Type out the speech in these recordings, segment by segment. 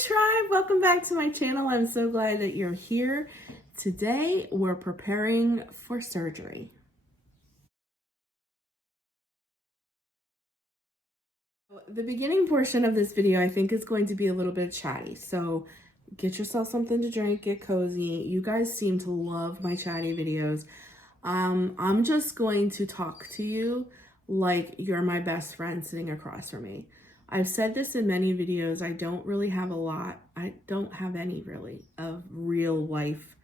tribe, welcome back to my channel. I'm so glad that you're here. Today we're preparing for surgery. The beginning portion of this video I think is going to be a little bit chatty, so get yourself something to drink, get cozy. You guys seem to love my chatty videos. I'm just going to talk to you like you're my best friend sitting across from me. I've said this in many videos. I don't really have I don't have any really of real life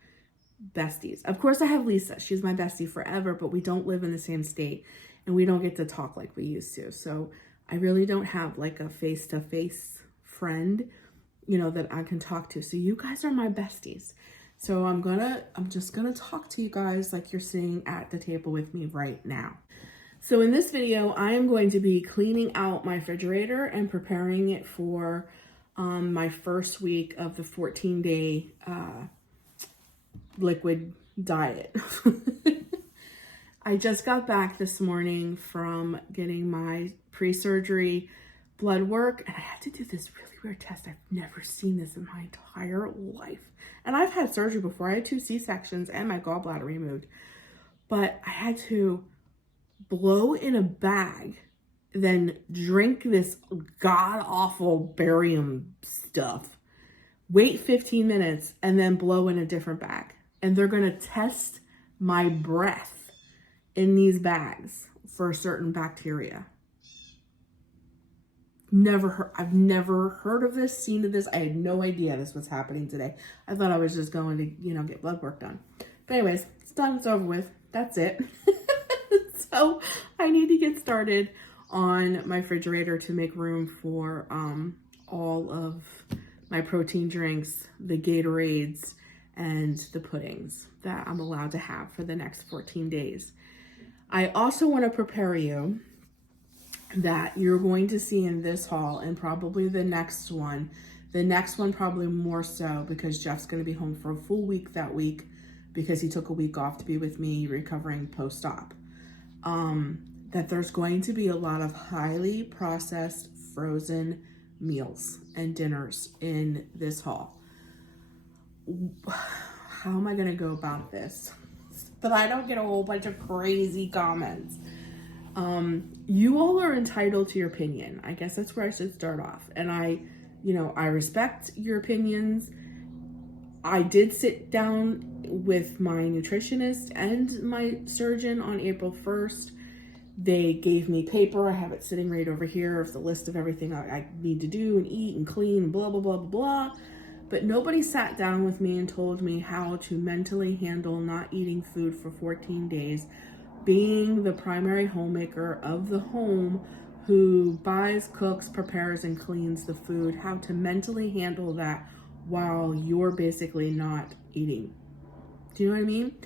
besties. Of course I have Lisa. She's my bestie forever, but we don't live in the same state and we don't get to talk like we used to. So I really don't have like a face-to-face friend, you know, that I can talk to. So you guys are my besties. So I'm just gonna talk to you guys like you're sitting at the table with me right now. So in this video, I am going to be cleaning out my refrigerator and preparing it for my first week of the 14-day liquid diet. I just got back this morning from getting my pre-surgery blood work, and I had to do this really weird test. I've never seen this in my entire life. And I've had surgery before. I had 2 C-sections and my gallbladder removed. But I had to blow in a bag, then drink this god-awful barium stuff, wait 15 minutes, and then blow in a different bag. And they're going to test my breath in these bags for certain bacteria. I've never heard of this, seen of this. I had no idea this was happening today. I thought I was just going to, you know, get blood work done. But anyways, it's done, it's over with. That's it. So I need to get started on my refrigerator to make room for all of my protein drinks, the Gatorades, and the puddings that I'm allowed to have for the next 14 days. I also want to prepare you that you're going to see in this haul and probably the next one probably more so, because Jeff's going to be home for a full week that week because he took a week off to be with me recovering post-op. That there's going to be a lot of highly processed frozen meals and dinners in this haul. How am I going to go about this? But I don't get a whole bunch of crazy comments. You all are entitled to your opinion. I guess that's where I should start off. And I respect your opinions. I did sit down with my nutritionist and my surgeon on April 1st. They gave me paper. I have it sitting right over here of the list of everything I need to do and eat and clean and blah, blah, blah, blah, blah. But nobody sat down with me and told me how to mentally handle not eating food for 14 days, being the primary homemaker of the home who buys, cooks, prepares, and cleans the food, how to mentally handle that while you're basically not eating. Do you know what I mean?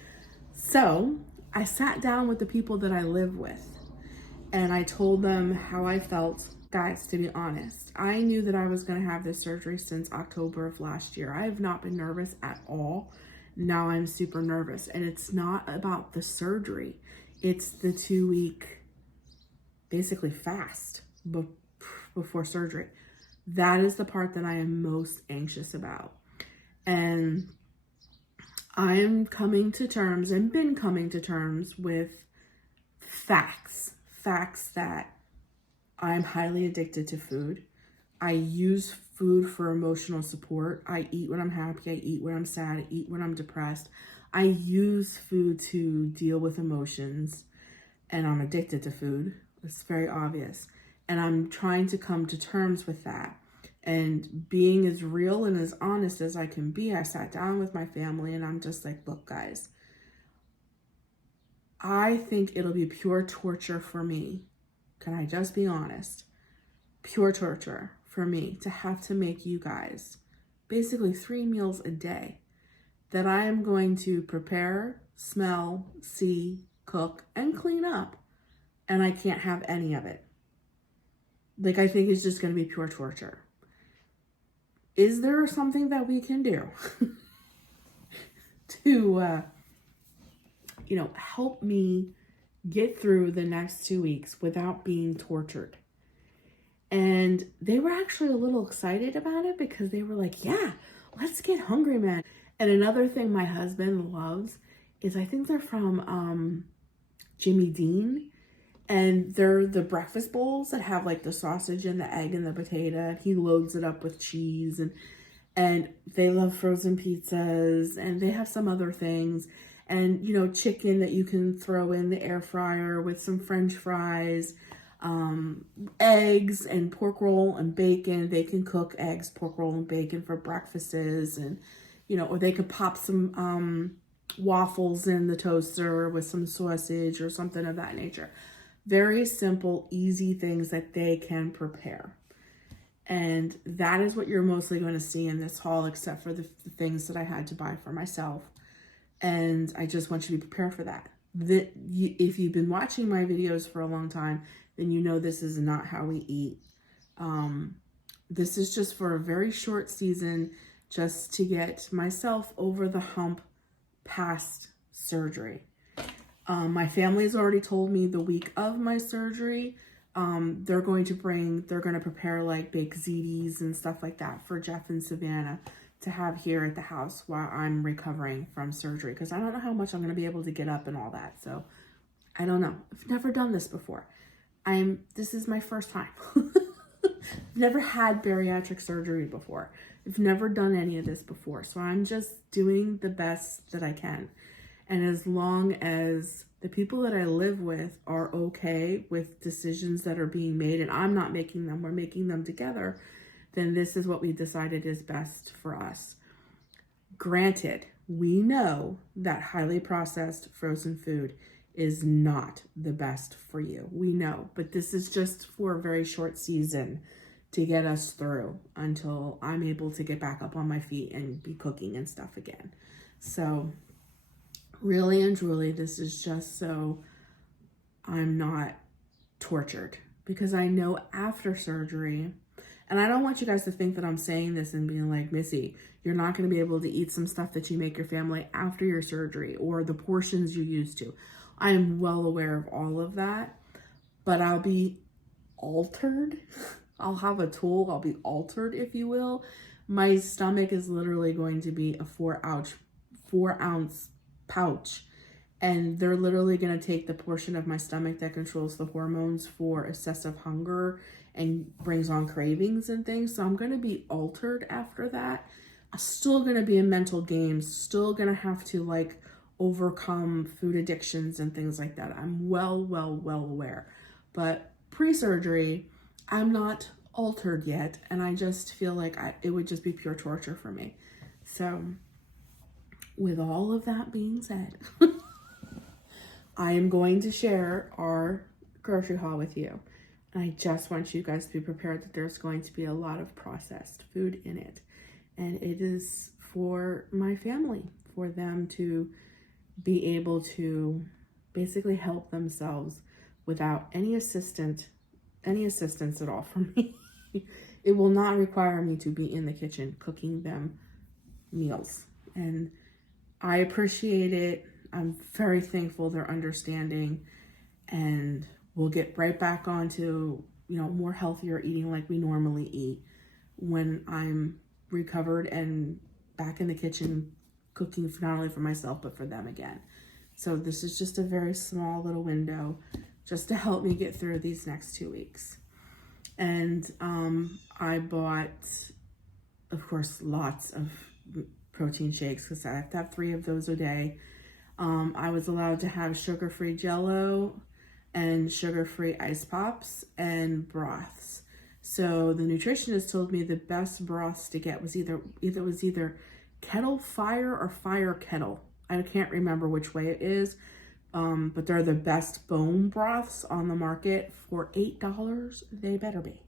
So I sat down with the people that I live with and I told them how I felt. Guys, to be honest, I knew that I was going to have this surgery since October of last year. I have not been nervous at all. Now I'm super nervous, and it's not about the surgery. It's the 2-week basically fast before surgery. That is the part that I am most anxious about. And I am coming to terms and been coming to terms with facts that I'm highly addicted to food. I use food for emotional support. I eat when I'm happy. I eat when I'm sad. I eat when I'm depressed. I use food to deal with emotions, and I'm addicted to food. It's very obvious. And I'm trying to come to terms with that. And being as real and as honest as I can be, I sat down with my family and I'm just like, look, guys, I think it'll be pure torture for me. Can I just be honest? Pure torture for me to have to make you guys basically 3 meals a day that I am going to prepare, smell, see, cook, and clean up. And I can't have any of it. Like, I think it's just going to be pure torture. Is there something that we can do to, help me get through the next 2 weeks without being tortured? And they were actually a little excited about it because they were like, yeah, let's get Hungry Man. And another thing my husband loves is, I think they're from Jimmy Dean. And they're the breakfast bowls that have like the sausage and the egg and the potato. He loads it up with cheese, and they love frozen pizzas, and they have some other things. And, you know, chicken that you can throw in the air fryer with some French fries, eggs and pork roll and bacon. They can cook eggs, pork roll, and bacon for breakfasts, and, you know, or they could pop some waffles in the toaster with some sausage or something of that nature. Very simple, easy things that they can prepare. And that is what you're mostly going to see in this haul, except for the things that I had to buy for myself. And I just want you to be prepared for that. If you've been watching my videos for a long time, then you know this is not how we eat. This is just for a very short season, just to get myself over the hump past surgery. My family's already told me the week of my surgery, they're going to prepare like baked ziti and stuff like that for Jeff and Savannah to have here at the house while I'm recovering from surgery. Because I don't know how much I'm going to be able to get up and all that. So I don't know. I've never done this before. This is my first time. I've never had bariatric surgery before. I've never done any of this before. So I'm just doing the best that I can. And as long as the people that I live with are okay with decisions that are being made, and I'm not making them, we're making them together, then this is what we decided is best for us. Granted, we know that highly processed frozen food is not the best for you. We know, but this is just for a very short season to get us through until I'm able to get back up on my feet and be cooking and stuff again. So really and truly, this is just so I'm not tortured, because I know after surgery, and I don't want you guys to think that I'm saying this and being like, Missy, you're not going to be able to eat some stuff that you make your family after your surgery or the portions you used to. I am well aware of all of that, but I'll be altered. I'll have a tool. I'll be altered, if you will. My stomach is literally going to be a 4-ounce pouch, and they're literally going to take the portion of my stomach that controls the hormones for excessive hunger and brings on cravings and things. So I'm going to be altered after that. I'm still going to be in mental games, still going to have to like overcome food addictions and things like that. I'm well aware, but pre-surgery, I'm not altered yet, and I just feel like it would just be pure torture for me. So with all of that being said, I am going to share our grocery haul with you. And I just want you guys to be prepared that there's going to be a lot of processed food in it. And it is for my family, for them to be able to basically help themselves without any assistance at all from me. It will not require me to be in the kitchen cooking them meals. And I appreciate it. I'm very thankful they're understanding, and we'll get right back onto, more healthier eating like we normally eat when I'm recovered and back in the kitchen cooking for not only for myself, but for them again. So this is just a very small little window just to help me get through these next 2 weeks. And I bought, of course, lots of protein shakes because I have to have 3 of those a day. I was allowed to have sugar-free Jell-O and sugar-free ice pops and broths. So the nutritionist told me the best broths to get was either kettle fire or fire kettle. I can't remember which way it is, but they're the best bone broths on the market for $8. They better be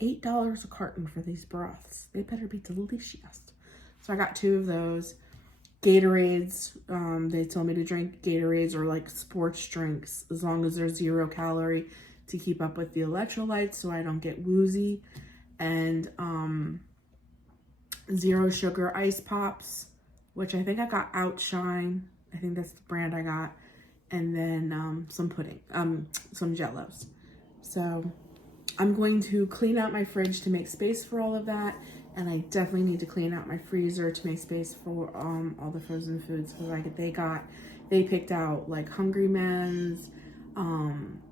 $8 a carton for these broths. They better be delicious. So I got 2 of those. Gatorades, they told me to drink Gatorades or like sports drinks as long as they're 0 calorie to keep up with the electrolytes so I don't get woozy. And 0 sugar ice pops, which I think I got Outshine. I think that's the brand I got. And then some pudding, some Jell-Os. So I'm going to clean out my fridge to make space for all of that. And I definitely need to clean out my freezer to make space for all the frozen foods, because they picked out like Hungry Man's.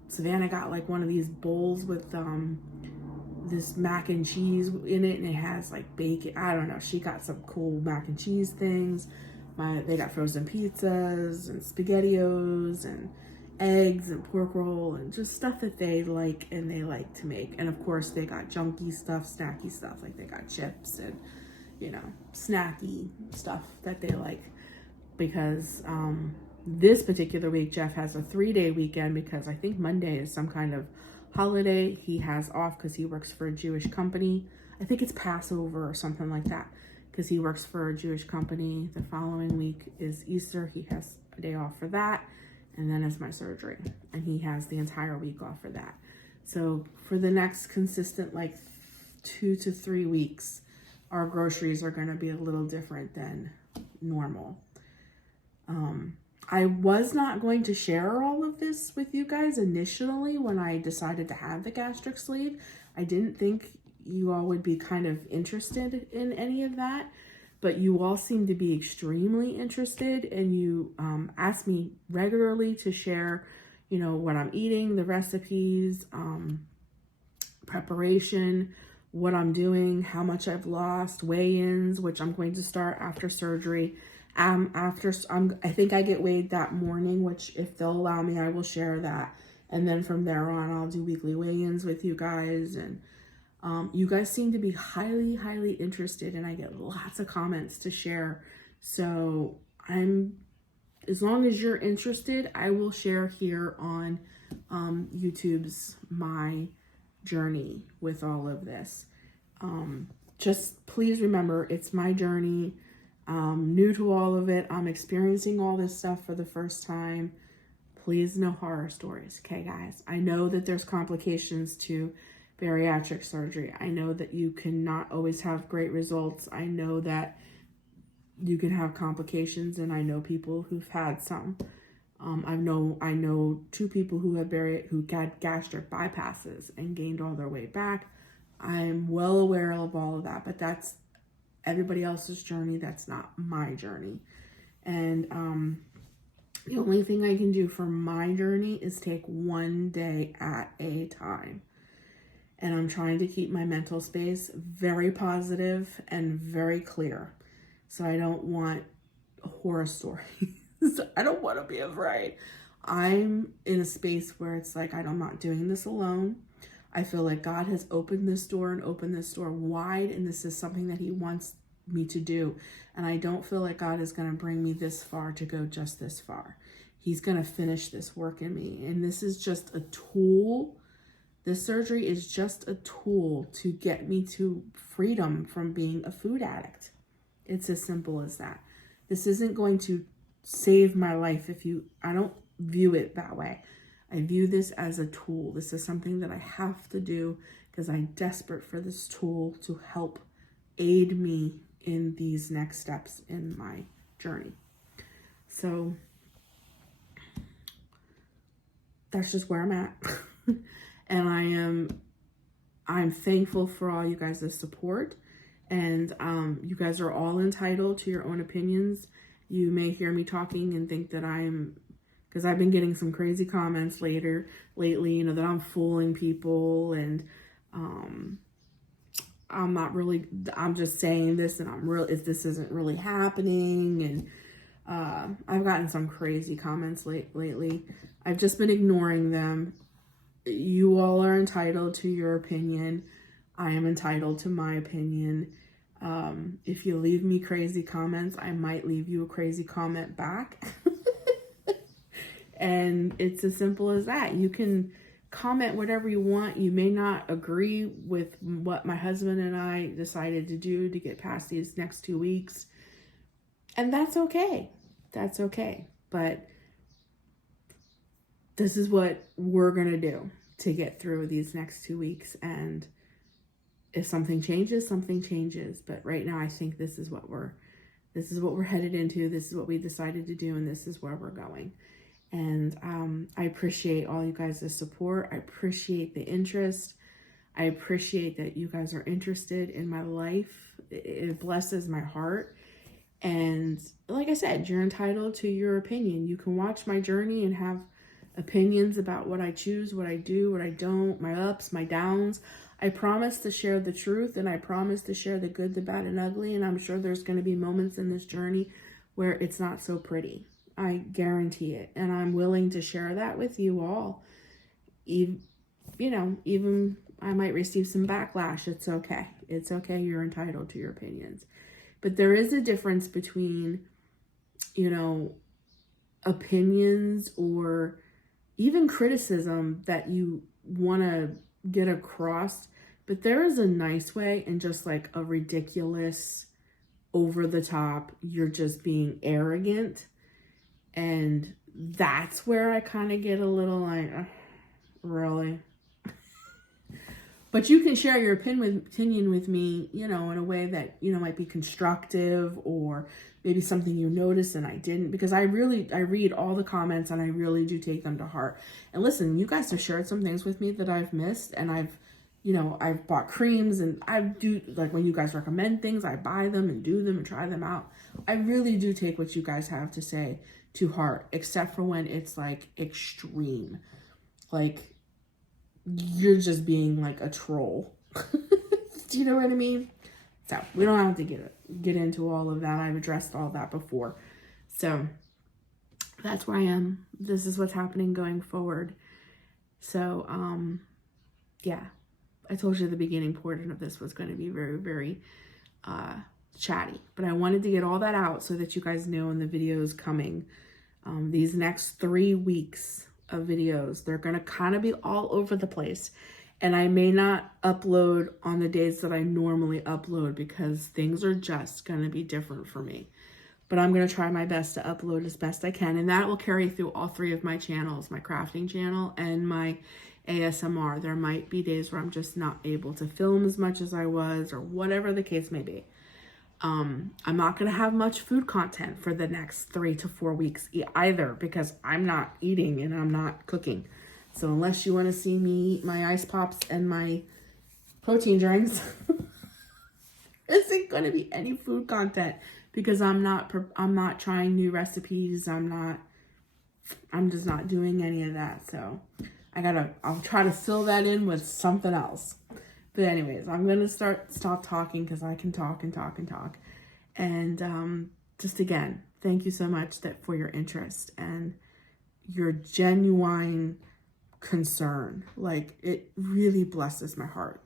Savannah got like one of these bowls with this mac and cheese in it, and it has like bacon. I don't know. She got some cool mac and cheese things. They got frozen pizzas and SpaghettiOs and eggs and pork roll and just stuff that they like and they like to make. And of course they got junky stuff, snacky stuff, like they got chips and, you know, snacky stuff that they like, because this particular week Jeff has a 3-day weekend, because I think Monday is some kind of holiday he has off because he works for a Jewish company. I think it's Passover or something like that, because he works for a Jewish company. The following week is Easter. He has a day off for that. And then it's my surgery, and he has the entire week off for that. So for the next consistent like 2 to 3 weeks, our groceries are going to be a little different than normal. I was not going to share all of this with you guys initially when I decided to have the gastric sleeve. I didn't think you all would be kind of interested in any of that. But you all seem to be extremely interested, and you ask me regularly to share, you know, what I'm eating, the recipes, preparation, what I'm doing, how much I've lost, weigh-ins, which I'm going to start after surgery. I think I get weighed that morning, which if they'll allow me, I will share that. And then from there on, I'll do weekly weigh-ins with you guys. And you guys seem to be highly, highly interested, and I get lots of comments to share. So as long as you're interested, I will share here on YouTube's my journey with all of this. Just please remember, it's my journey. New to all of it. I'm experiencing all this stuff for the first time. Please, no horror stories, okay, guys? I know that there's complications to bariatric surgery. I know that you cannot always have great results. I know that you can have complications, and I know people who've had some. I know 2 people who got gastric bypasses and gained all their weight back. I'm well aware of all of that, but that's everybody else's journey. That's not my journey. And the only thing I can do for my journey is take one day at a time. And I'm trying to keep my mental space very positive and very clear. So I don't want horror stories. I don't want to be afraid. I'm in a space where it's like, I'm not doing this alone. I feel like God has opened this door and opened this door wide, and this is something that he wants me to do. And I don't feel like God is going to bring me this far to go just this far. He's going to finish this work in me. And this is just a tool. This surgery is just a tool to get me to freedom from being a food addict. It's as simple as that. This isn't going to save my life I don't view it that way. I view this as a tool. This is something that I have to do because I'm desperate for this tool to help aid me in these next steps in my journey. So that's just where I'm at. And I'm thankful for all you guys' support. And you guys are all entitled to your own opinions. You may hear me talking and think that because I've been getting some crazy comments lately, that I'm fooling people, and I'm just saying this, and this isn't really happening. And I've gotten some crazy comments lately. I've just been ignoring them. You all are entitled to your opinion. I am entitled to my opinion. If you leave me crazy comments, I might leave you a crazy comment back. And it's as simple as that. You can comment whatever you want. You may not agree with what my husband and I decided to do to get past these next 2 weeks. And that's okay. That's okay. But this is what we're going to do to get through these next 2 weeks. And if something changes, something changes. But right now, I think this is what we're headed into. This is what we decided to do, and this is where we're going. And I appreciate all you guys' support. I appreciate the interest. I appreciate that you guys are interested in my life. It blesses my heart. And like I said, you're entitled to your opinion. You can watch my journey and have opinions about what I choose, what I do, what I don't, my ups, my downs. I promise to share the truth, and I promise to share the good, the bad, and ugly. And I'm sure there's going to be moments in this journey where it's not so pretty. I guarantee it. And I'm willing to share that with you all. Even I might receive some backlash. It's okay. It's okay. You're entitled to your opinions. But there is a difference between, opinions or even criticism that you want to get across. But there is a nice way and just like a ridiculous, over the top, you're just being arrogant. And that's where I kind of get a little like, really? But you can share your opinion with me, in a way that, might be constructive, or maybe something you noticed and I didn't, because I read all the comments and I really do take them to heart. And listen, you guys have shared some things with me that I've missed, and I've bought creams, and I do, like when you guys recommend things, I buy them and do them and try them out. I really do take what you guys have to say to heart, except for when it's like extreme. Like, you're just being like a troll. Do you know what I mean? So we don't have to get into all of that. I've addressed all that before. So that's where I am. This is what's happening going forward. So, yeah, I told you the beginning portion of this was going to be very, very chatty, but I wanted to get all that out so that you guys know in the videos coming, these next 3 weeks of videos, they're going to kind of be all over the place. And I may not upload on the days that I normally upload because things are just going to be different for me. But I'm going to try my best to upload as best I can. And that will carry through all 3 of my channels, my crafting channel and my ASMR. There might be days where I'm just not able to film as much as I was, or whatever the case may be. I'm not going to have much food content for the next 3 to 4 weeks either, because I'm not eating and I'm not cooking. So unless you want to see me eat my ice pops and my protein drinks, there isn't going to be any food content, because I'm not trying new recipes. I'm just not doing any of that. So I'll try to fill that in with something else. But anyways, I'm going to stop talking, because I can talk and talk and talk. And just again, thank you so much for your interest and your genuine concern. Like, it really blesses my heart.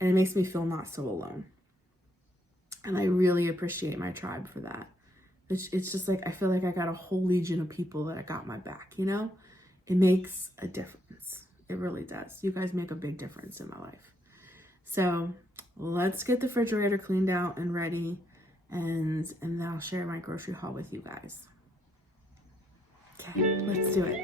And it makes me feel not so alone. And I really appreciate my tribe for that. It's just like, I feel like I got a whole legion of people that got my back, It makes a difference. It really does. You guys make a big difference in my life. So let's get the refrigerator cleaned out and ready, and then I'll share my grocery haul with you guys. Okay, let's do it.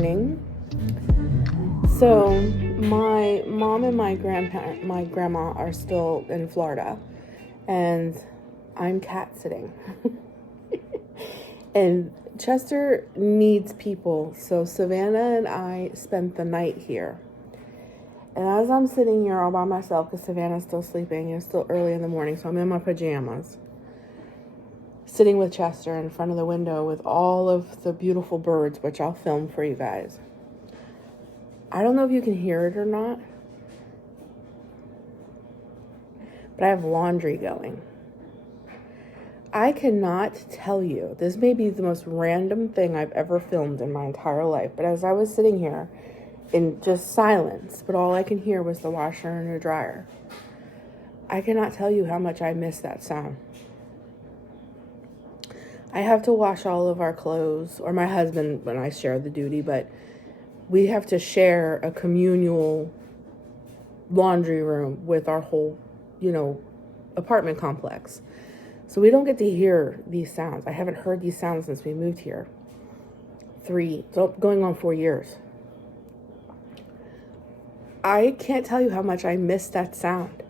morning. So my mom and my grandma are still in Florida, and I'm cat sitting. And Chester needs people, so Savannah and I spent the night here. And as I'm sitting here all by myself, because Savannah's still sleeping, it's still early in the morning, so I'm in my pajamas, sitting with Chester in front of the window with all of the beautiful birds, which I'll film for you guys. I don't know if you can hear it or not, but I have laundry going. I cannot tell you, this may be the most random thing I've ever filmed in my entire life, but as I was sitting here in just silence, but all I can hear was the washer and the dryer, I cannot tell you how much I miss that sound. I have to wash all of our clothes, or my husband when I share the duty, but we have to share a communal laundry room with our whole, apartment complex. So we don't get to hear these sounds. I haven't heard these sounds since we moved here. Going on 4 years. I can't tell you how much I miss that sound.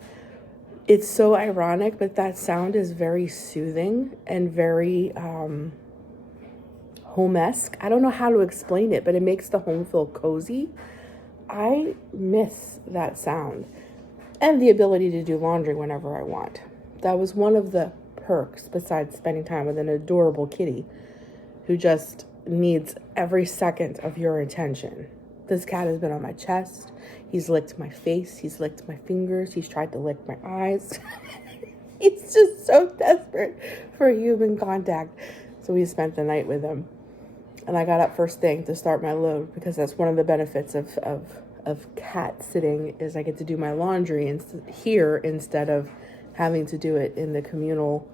It's so ironic, but that sound is very soothing and very home-esque. I don't know how to explain it, but it makes the home feel cozy. I miss that sound. And the ability to do laundry whenever I want. That was one of the perks, besides spending time with an adorable kitty who just needs every second of your attention. This cat has been on my chest. He's licked my face. He's licked my fingers. He's tried to lick my eyes. He's just so desperate for human contact. So we spent the night with him. And I got up first thing to start my load, because that's one of the benefits of cat sitting, is I get to do my laundry here instead of having to do it in the communal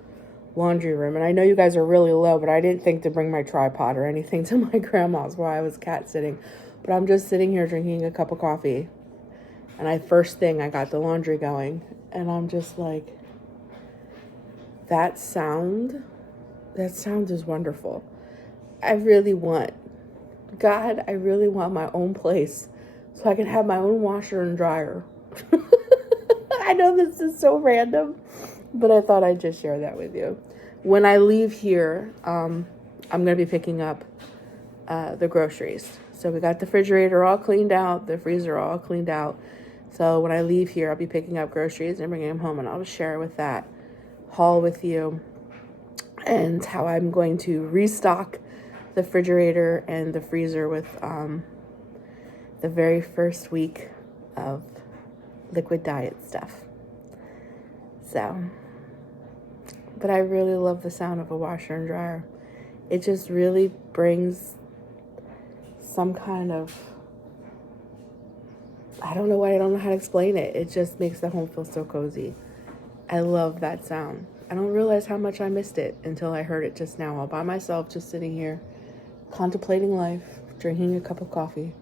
laundry room. And I know you guys are really low, but I didn't think to bring my tripod or anything to my grandma's while I was cat sitting. But I'm just sitting here drinking a cup of coffee. And first thing I got the laundry going. And I'm just like, that sound is wonderful. I really want my own place so I can have my own washer and dryer. I know this is so random, but I thought I'd just share that with you. When I leave here, I'm going to be picking up the groceries. So we got the refrigerator all cleaned out, the freezer all cleaned out. So when I leave here, I'll be picking up groceries and bringing them home, and I'll share with that haul with you, and how I'm going to restock the refrigerator and the freezer with the very first week of liquid diet stuff. So, but I really love the sound of a washer and dryer. It just really brings some kind of, I don't know how to explain it. It just makes the home feel so cozy. I love that sound. I don't realize how much I missed it until I heard it just now, all by myself, just sitting here, contemplating life, drinking a cup of coffee.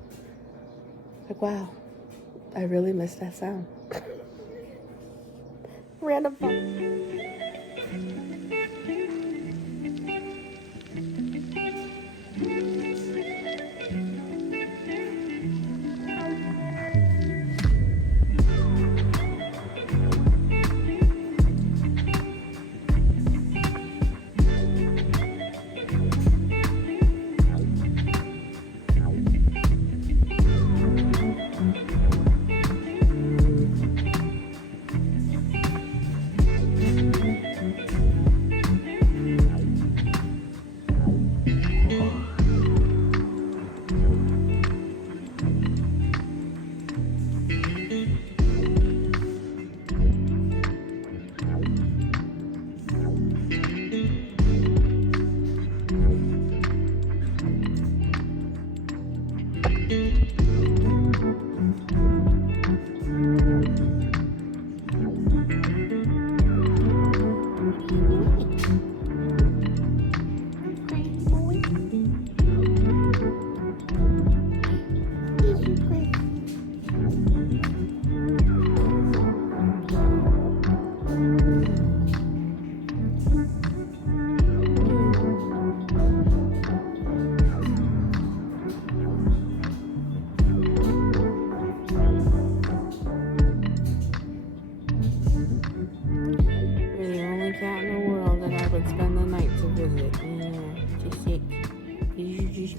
Like, wow, I really miss that sound. Random fun.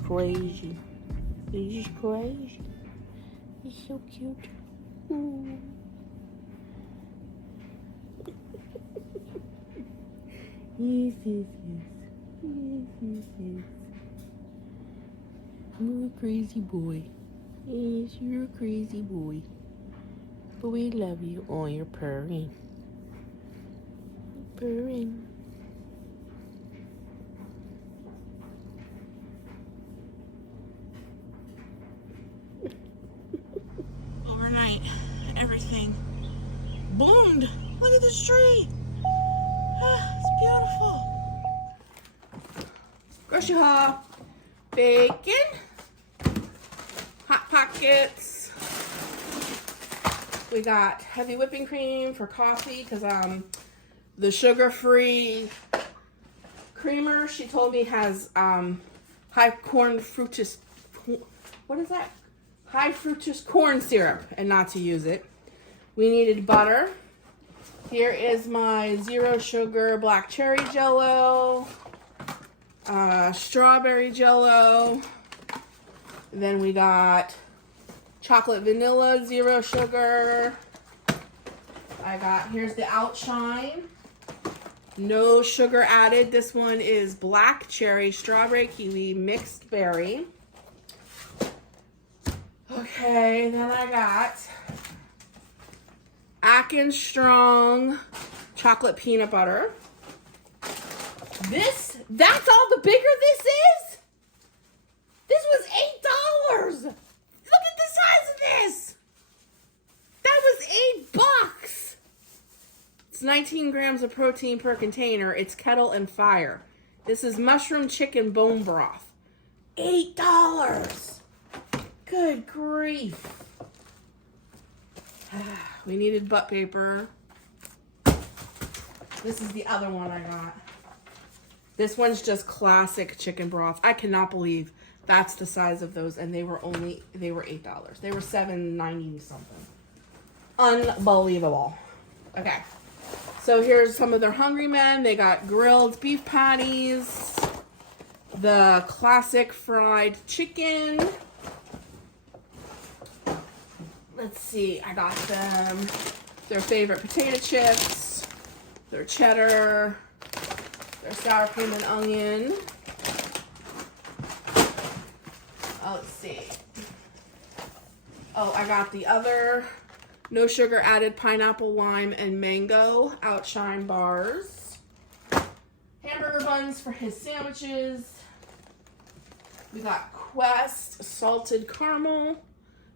crazy. He's crazy. He's so cute. Ooh. Yes, yes, yes. Yes, yes, yes. You're a crazy boy. Yes, you're a crazy boy. But we love you. Oh, you're purring. Purring. Overnight, everything bloomed. Look at this tree. Ah, it's beautiful. Grocery haul. Bacon. Hot Pockets. We got heavy whipping cream for coffee because the sugar-free creamer she told me has high corn fructose. What is that? High fructose corn syrup, and not to use it. We needed butter. Here is my zero sugar black cherry jello, strawberry jello. Then we got chocolate vanilla, zero sugar. Here's the Outshine. No sugar added. This one is black cherry, strawberry, kiwi, mixed berry. Okay, then I got Atkins Strong chocolate peanut butter. That's all the bigger this is? This was $8. Look at the size of this. That was $8. It's 19 grams of protein per container. It's kettle and fire. This is mushroom chicken bone broth. $8. Good grief. We needed butt paper. This is the other one I got. This one's just classic chicken broth. I cannot believe that's the size of those, and they were $8. They were $7.90 something. Unbelievable. Okay. So here's some of their Hungry Men. They got grilled beef patties, the classic fried chicken. Let's see, I got them their favorite potato chips, their cheddar, their sour cream and onion. Let's see. Oh, I got the other no sugar added pineapple, lime, and mango Outshine bars. Hamburger buns for his sandwiches. We got Quest salted caramel.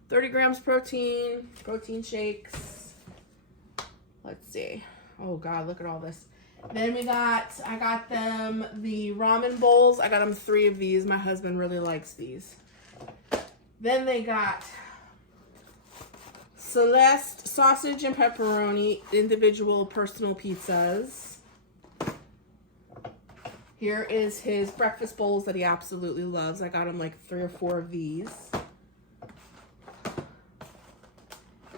30 grams protein shakes. Let's see. Oh God, look at all this. Then I got them the ramen bowls. I got them 3 of these. My husband really likes these. Then they got Celeste sausage and pepperoni, individual personal pizzas. Here is his breakfast bowls that he absolutely loves. I got him like 3 or 4 of these.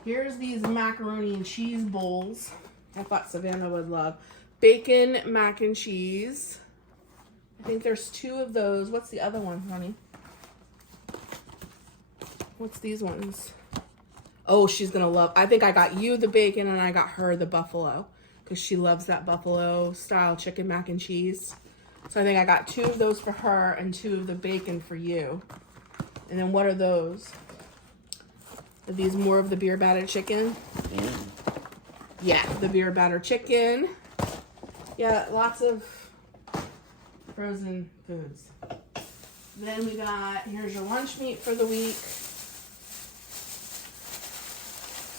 Here's these macaroni and cheese bowls. I thought Savannah would love. Bacon mac and cheese. I think there's 2 of those. What's the other one, honey? What's these ones? Oh, she's gonna love. I think I got you the bacon and I got her the buffalo because she loves that buffalo style chicken mac and cheese. So I think I got 2 of those for her and 2 of the bacon for you. And then what are those? Are these more of the beer battered chicken? Yeah, the beer battered chicken. Yeah, lots of frozen foods. Then we got, here's your lunch meat for the week.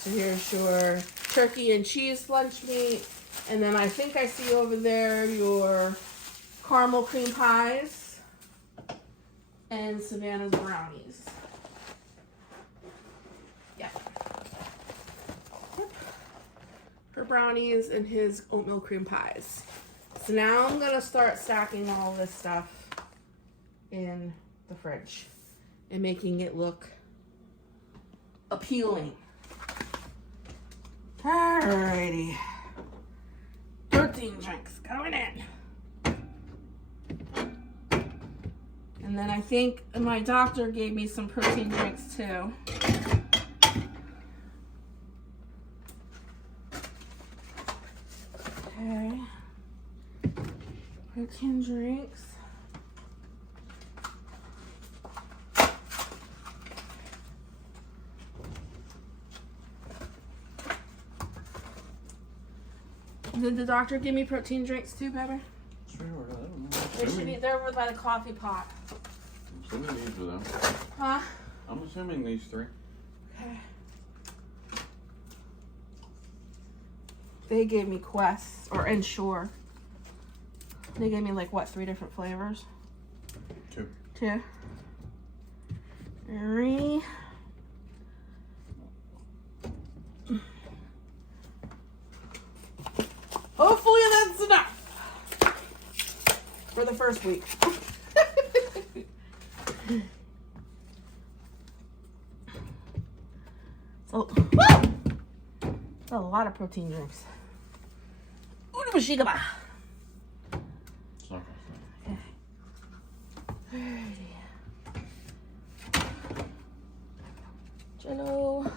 So here's your turkey and cheese lunch meat. And then I think I see over there your caramel cream pies and Savannah's brownies. Yeah. Yep. Her brownies and his oatmeal cream pies. So now I'm gonna start stacking all this stuff in the fridge and making it look appealing. Alrighty. Protein drinks going in. And And then I think my doctor gave me some protein drinks too. Okay. Protein drinks. Did the doctor give me protein drinks too, Pepper? Sure, I don't know. They're over by the coffee pot. I'm assuming these are them. Huh? I'm assuming these three. Okay. They gave me Quest or Ensure. They gave me like what, 3 different flavors? 2. 2. 3. Hopefully that's enough for the first week. So, that's a lot of protein drinks. It's not gonna Okay. Jello.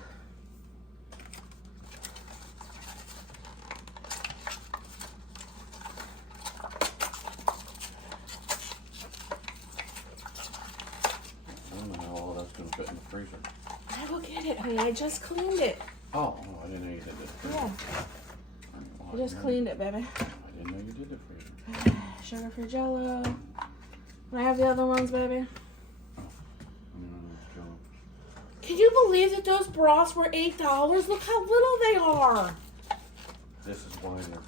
I don't know how all that's gonna fit in the freezer. I will get it, honey. I just cleaned it. Oh, I didn't know you did this. Yeah. I just cleaned it, baby. I didn't know you did the freezer. Sugar-free Jello. Can I have the other ones, baby? Can you believe that those broths were $8? Look how little they are. This is why they're...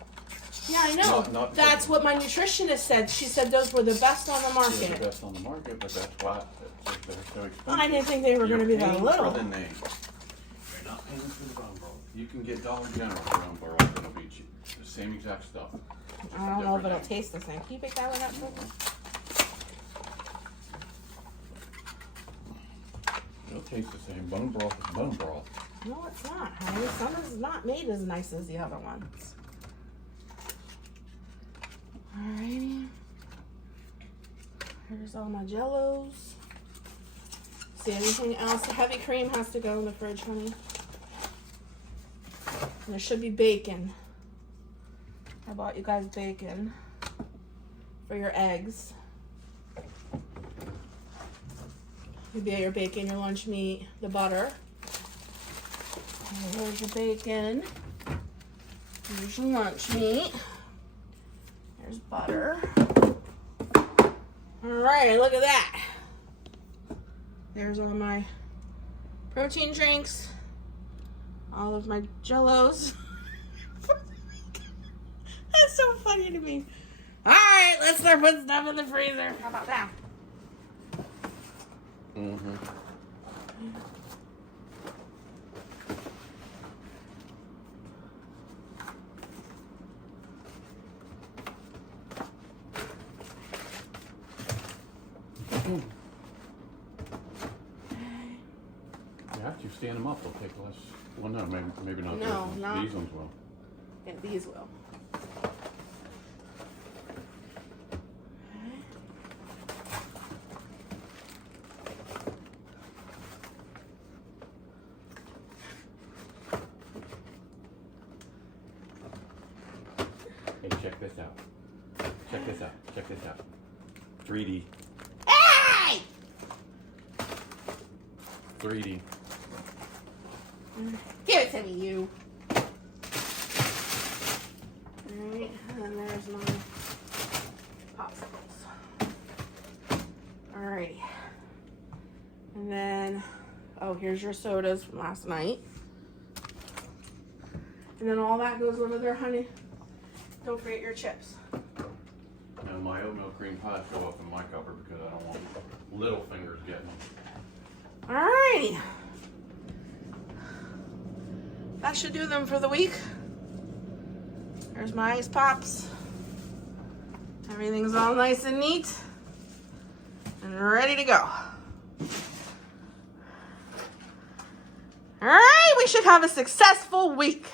Yeah, I know. Not that's what my nutritionist said. She said those were the best on the market. They're the best on the market, but that's why they're so expensive. I didn't think they were going to be that little. You're paying for the name. You're not paying for the bone broth. You can get Dollar General bone broth. It'll be cheap. The same exact stuff. I don't know if it'll taste the same. Can you pick that one up for me? It'll taste the same. Bone broth is bone broth. No, it's not, honey. Some is not made as nice as the other ones. Alrighty. Here's all my Jellos. See, anything else? The heavy cream has to go in the fridge, honey. And there should be bacon. I bought you guys bacon for your eggs. Maybe your bacon, your lunch meat, the butter. And here's your bacon. Here's your lunch meat. There's butter. Alright, look at that. There's all my protein drinks. All of my Jellos. That's so funny to me. Alright, let's start putting stuff in the freezer. How about that? Mm-hmm. Yeah, after you stand them up, they'll take less. Well, no, maybe not. No, those ones. not. These ones will. Yeah, these will. Hey, check this out. Check this out. Check this out. 3D. Hey! 3D. Give it to me, you. Alright, and then there's my popsicles. Alrighty. And then, oh, here's your sodas from last night. And then all that goes over there, honey. Don't forget your chips. And my oatmeal cream pies go up in my cupboard because I don't want little fingers getting them. Alrighty. That should do them for the week. There's my ice pops. Everything's all nice and neat and ready to go. Alright, we should have a successful week.